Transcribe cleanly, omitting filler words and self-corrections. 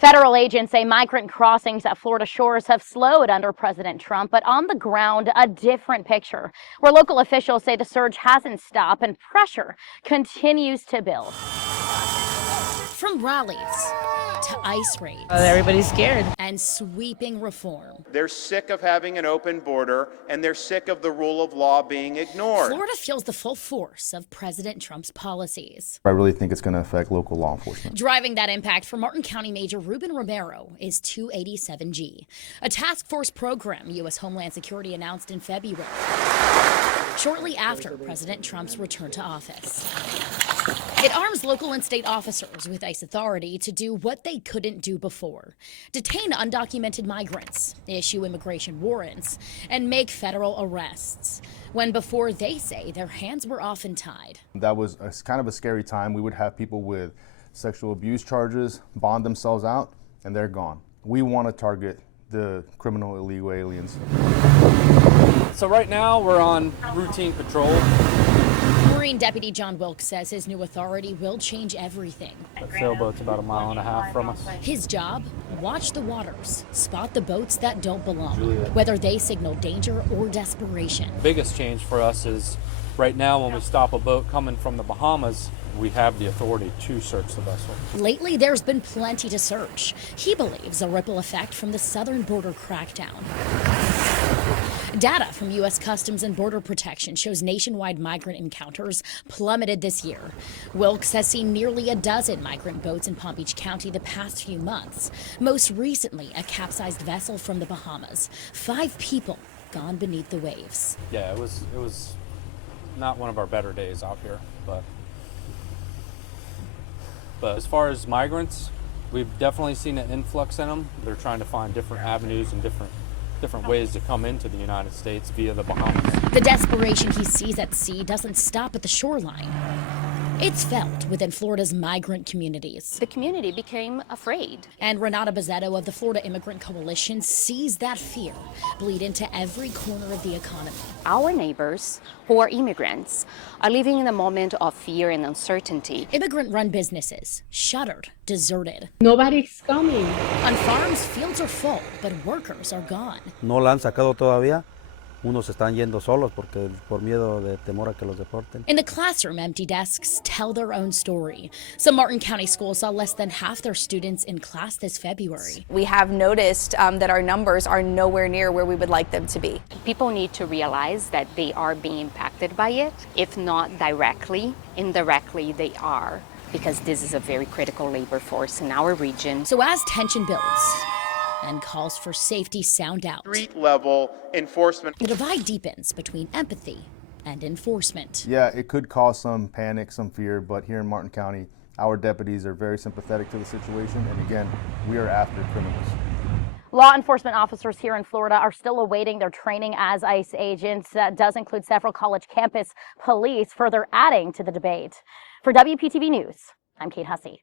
Federal agents say migrant crossings at Florida shores have slowed under President Trump, but on the ground, a different picture, where local officials say the surge hasn't stopped and pressure continues to build. From rallies to ICE raids. Everybody's scared. And sweeping reform. They're sick of having an open border, and they're sick of the rule of law being ignored. Florida feels the full force of President Trump's policies. I really think it's going to affect local law enforcement. Driving that impact for Martin County Major Ruben Romero is 287G, a task force program U.S. Homeland Security announced in February, shortly after President Trump's return to office. It arms local and state officers with ICE authority to do what they couldn't do before: detain undocumented migrants, issue immigration warrants, and make federal arrests, when before they say their hands were often tied. That was kind of a scary time. We would have people with sexual abuse charges bond themselves out, and they're gone. We want to target the criminal illegal aliens. So right now we're on routine patrol. Marine Deputy John Wilkes says his new authority will change everything. That sailboat's about a mile and a half from us. His job? Watch the waters, spot the boats that don't belong, whether they signal danger or desperation. The biggest change for us is right now when we stop a boat coming from the Bahamas, we have the authority to search the vessel. Lately, there's been plenty to search. He believes a ripple effect from the southern border crackdown. Data from U.S. Customs and Border Protection shows nationwide migrant encounters plummeted this year. Wilkes has seen nearly a dozen migrant boats in Palm Beach County the past few months. Most recently, a capsized vessel from the Bahamas. 5 people gone beneath the waves. Yeah, it was not one of our better days out here, but as far as migrants, we've definitely seen an influx in them. They're trying to find different avenues and different ways to come into the United States via the Bahamas. The desperation he sees at sea doesn't stop at the shoreline. It's felt within Florida's migrant communities. The community became afraid. And Renata Bezzetto of the Florida Immigrant Coalition sees that fear bleed into every corner of the economy. Our neighbors, who are immigrants, are living in a moment of fear and uncertainty. Immigrant-run businesses, shuttered, deserted. Nobody's coming. On farms, fields are full, but workers are gone. No la han sacado todavía. Unos están yendo solos porque por miedo de temor a que los deporten. In the classroom, empty desks tell their own story. Some Martin County schools saw less than half their students in class this February. We have noticed that our numbers are nowhere near where we would like them to be. People need to realize that they are being impacted by it. If not directly, indirectly they are, because this is a very critical labor force in our region. So as tension builds and calls for safety sound out, Street-level enforcement. the divide deepens between empathy and enforcement. Yeah, it could cause some panic, some fear, but here in Martin County, our deputies are very sympathetic to the situation, and again, we are after criminals. Law enforcement officers here in Florida are still awaiting their training as ICE agents. That does include several college campus police, further adding to the debate. For WPTV News, I'm Kate Hussey.